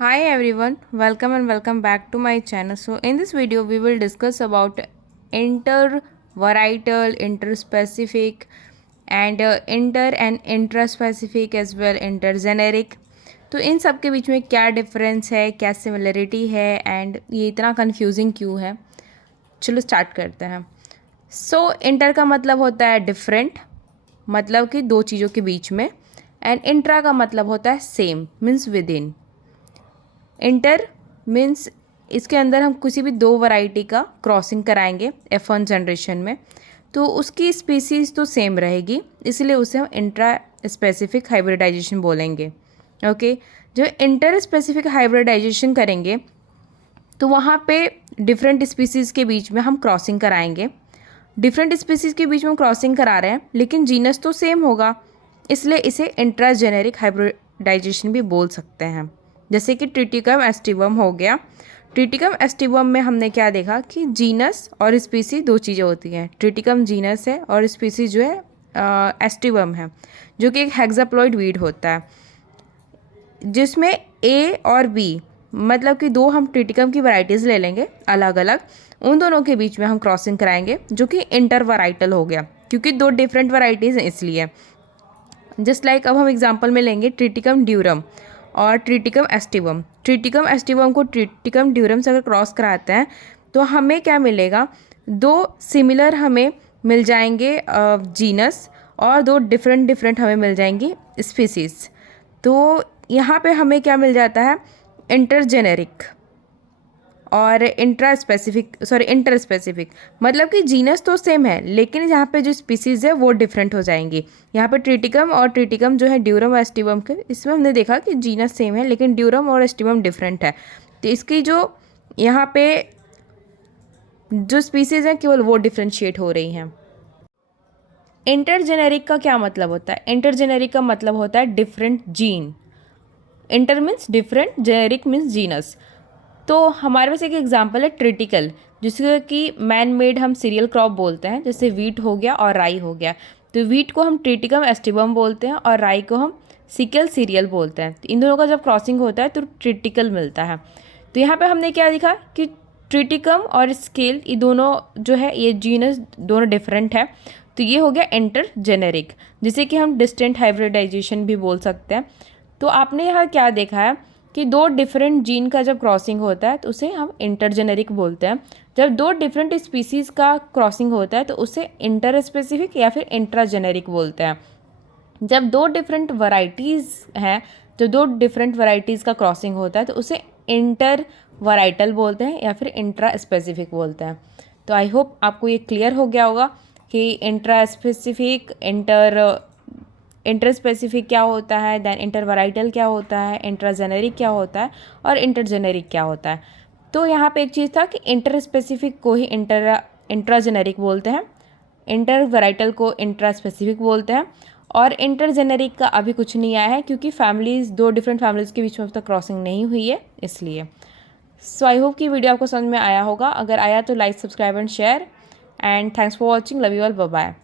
Hi everyone, welcome and welcome back to my channel. So in this video we will discuss about intervarietal, interspecific inter and intraspecific as well intergeneric. तो इन सब के बीच में क्या difference है, क्या similarity है and ये इतना कंफ्यूजिंग क्यों है। चलो स्टार्ट करते हैं। इंटर का मतलब होता है डिफरेंट, मतलब कि दो चीज़ों के बीच में, एंड इंट्रा का मतलब होता है same, means with in. Inter means इसके अंदर हम किसी भी दो वैरायटी का क्रॉसिंग कराएंगे F1 जनरेशन में, तो उसकी स्पीसीज़ तो सेम रहेगी, इसलिए उसे हम इंट्रा स्पेसिफिक हाइब्रिडाइजेशन बोलेंगे। ओके, जो इंटर स्पेसिफिक हाइब्रिडाइजेशन करेंगे तो वहाँ पे डिफरेंट स्पीसीज़ के बीच में हम क्रॉसिंग कराएंगे। डिफरेंट स्पीसीज़ के बीच में हम क्रॉसिंग करा रहे हैं लेकिन जीनस तो सेम होगा, इसलिए इसे इंट्राजेनेरिक हाइब्रिडाइजेशन भी बोल सकते हैं। जैसे कि ट्रिटिकम एस्टिवम हो गया। ट्रिटिकम एस्टिवम में हमने क्या देखा कि जीनस और स्पीसी दो चीज़ें होती हैं। ट्रिटिकम जीनस है और स्पीसी जो है एस्टिवम है, जो कि एक हेक्साप्लॉइड वीड होता है, जिसमें ए और बी मतलब कि दो हम ट्रिटिकम की वैरायटीज़ ले लेंगे अलग अलग, उन दोनों के बीच में हम क्रॉसिंग कराएंगे जो कि इंटरवैराइटल हो गया, क्योंकि दो डिफरेंट वैरायटीज़ हैं इसलिए। जस्ट लाइक अब हम एग्जांपल में लेंगे ट्रिटिकम ड्यूरम और ट्रिटिकम एस्टिवम। ट्रिटिकम एस्टिवम को ट्रिटिकम ड्यूरम से अगर क्रॉस कराते हैं तो हमें क्या मिलेगा, दो सिमिलर हमें मिल जाएंगे जीनस और दो डिफरेंट डिफरेंट हमें मिल जाएंगी स्पीसीज़। तो यहाँ पे हमें क्या मिल जाता है, इंटरजेनेरिक और इंटर स्पेसिफिक, मतलब कि जीनस तो सेम है लेकिन यहाँ पे जो स्पीसीज़ है वो डिफरेंट हो जाएंगी। यहाँ पे ट्रिटिकम और ट्रिटिकम जो है ड्यूरम और एस्टिवम के, इसमें हमने देखा कि जीनस सेम है लेकिन ड्यूरम और एस्टिवम डिफरेंट है, तो इसकी जो यहाँ पे जो स्पीसीज़ हैं केवल वो डिफ्रेंशिएट हो रही हैं। इंटरजेनेरिक का क्या मतलब होता है? इंटरजेनेरिक का मतलब होता है different gene. Inter means different, generic means genus. तो हमारे पास एक एग्जांपल है ट्रिटिकल, जिसको कि मैन मेड हम सीरियल क्रॉप बोलते हैं, जैसे वीट हो गया और राई हो गया। तो वीट को हम ट्रिटिकम एस्टिवम बोलते हैं और राई को हम सिकल सीरियल बोलते हैं। तो इन दोनों का जब क्रॉसिंग होता है तो ट्रिटिकल मिलता है। तो यहाँ पे हमने क्या दिखा कि ट्रिटिकम और स्केल ये दोनों जो है ये जीनस दोनों डिफरेंट है, तो ये हो गया इंटर जेनेरिक, जिसे कि हम डिस्टेंट हाइब्रिडाइजेशन भी बोल सकते हैं। तो आपने यहाँ क्या देखा है कि दो डिफरेंट जीन का जब क्रॉसिंग होता है तो उसे हम इंटरजेनेरिक बोलते हैं। जब दो डिफरेंट स्पीसीज़ का क्रॉसिंग होता है तो उसे इंटर स्पेसिफिक या फिर इंट्राजेनेरिक बोलते हैं। जब दो डिफरेंट वैरायटीज़ हैं, जब दो डिफरेंट वैरायटीज़ का क्रॉसिंग होता है तो उसे इंटर वैराइटल बोलते हैं या फिर इंट्रा स्पेसिफिक बोलते हैं। तो आई होप आपको ये क्लियर हो गया होगा कि इंट्रा स्पेसिफिक, इंटर स्पेसिफिक क्या होता है, देन इंटर वैराइटल क्या होता है, इंट्राजेनेरिक क्या होता है और इंटरजेनेरिक क्या होता है। तो यहाँ पे एक चीज़ था कि इंटर स्पेसिफिक को ही इंट्राजेनेरिक बोलते हैं, इंटर वैराइटल को इंट्रा स्पेसिफिक बोलते हैं, और इंटरजेनेरिक का अभी कुछ नहीं आया है क्योंकि फैमिलीज़, दो डिफरेंट फैमिलीज़ के बीच में अब तक क्रॉसिंग नहीं हुई है इसलिए। सो आई होप कि वीडियो आपको समझ में आया होगा। अगर आया तो like, subscribe and share, and thanks for watching. Love you all, bye bye.